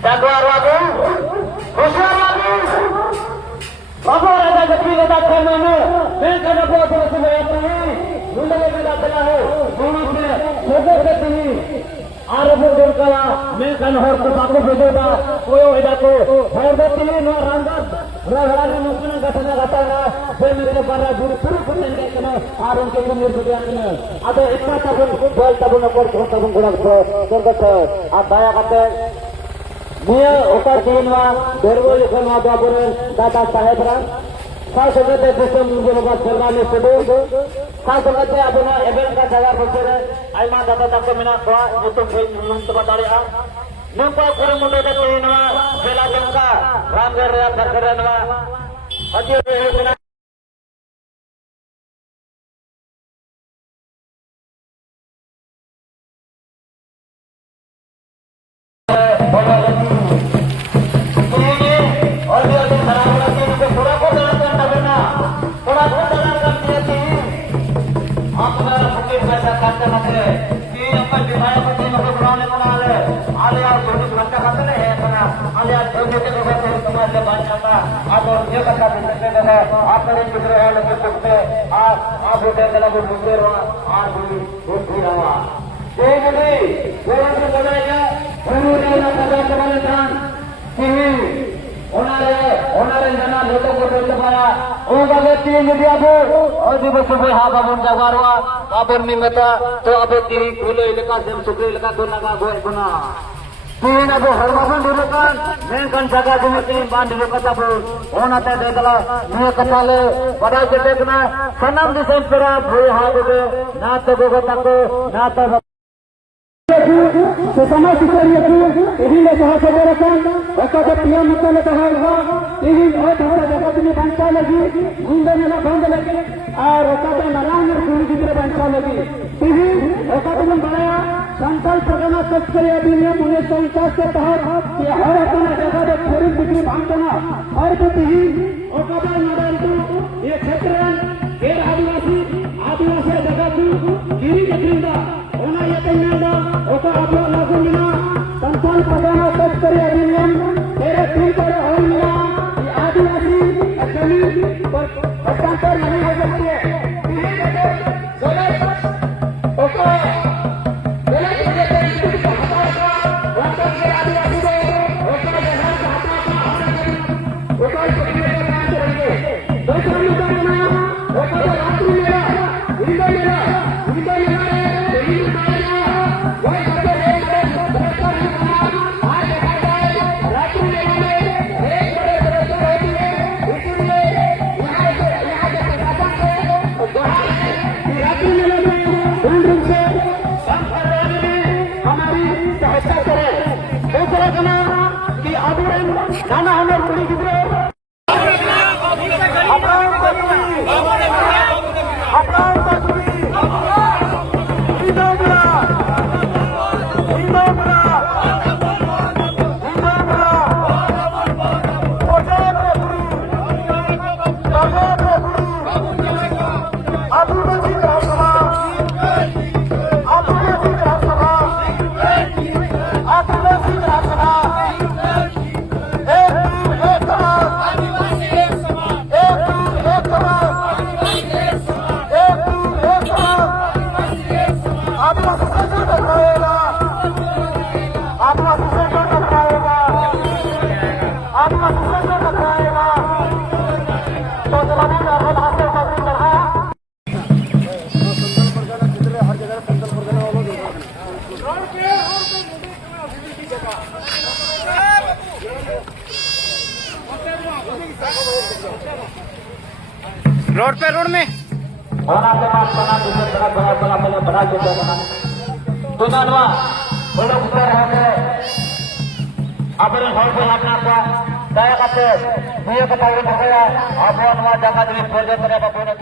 Jaguar lagu, Khusyar lagu. Bapak Raja Jepri Raja Khamana, mereka nak buat apa semua ini. Mula mereka telah bunuh dia, moga ketemu. Arab berkala, mereka nak harus aku berdoa, koyo edaku, harus ini nak rangkat. Raharan mungkin katanya katanya, mereka para guru pun kena arung kemudian kena. Ada ikhlas tabun, jual tabun akor, tabun guna kerja. Ada kata. Dia ukar kianwa, berwal kianwa baburan, data sahibran. Kalau seperti itu mungkin serban itu, kalau seperti apa na event ka jaga bercerai, ayam data data mina kuah itu belum tempat tali ah. Nampak kurang muda datu kianwa, bela jengka, ramger ya berkeranwa, hati berkeran. Abon mingata to abe tiri kulo ilaka sem sukri ilaka to naga goy guna tin abe harmasan dirukan menkan jaga dumiti ban dirukan tabu onate dekala me katale pada jete kena sanam disem pera bhoi hagude na to gogotako na to sesama sikariya tu ini le jaha sabarakan ekada tiya matale taha ini eta jaga tumi bansa lagi gunda mela band lagi और एकता नारायण सूर्य जी के बंचा लगी TV एकता में बनाया संकल्प करना तस्करी अधिनियम 1949 के तहत ये हर अपना जगह में खरीद बिक्री भागना और तो टीवी एकता नारायण ये क्षेत्र गैर आदिवासी जगह की गिरी जगरिंदा होना ये कन्या ओका अपना लागू मिला संकल्प करना तस्करी अधिनियम तेरे तीन पर और मिला ये आदिवासी जमीन पर हस्तांतर नहीं हो सकती है नाना हमें पूरी कितने रोड पे रोड में होना के बाद बना दूसरे बड़ा जगह बना तो जानवा बोलो उतर है अपने घर पे अपना का दया करते ये बताओ तो है अब वो जगह में प्रोजेक्ट करे बाबू ने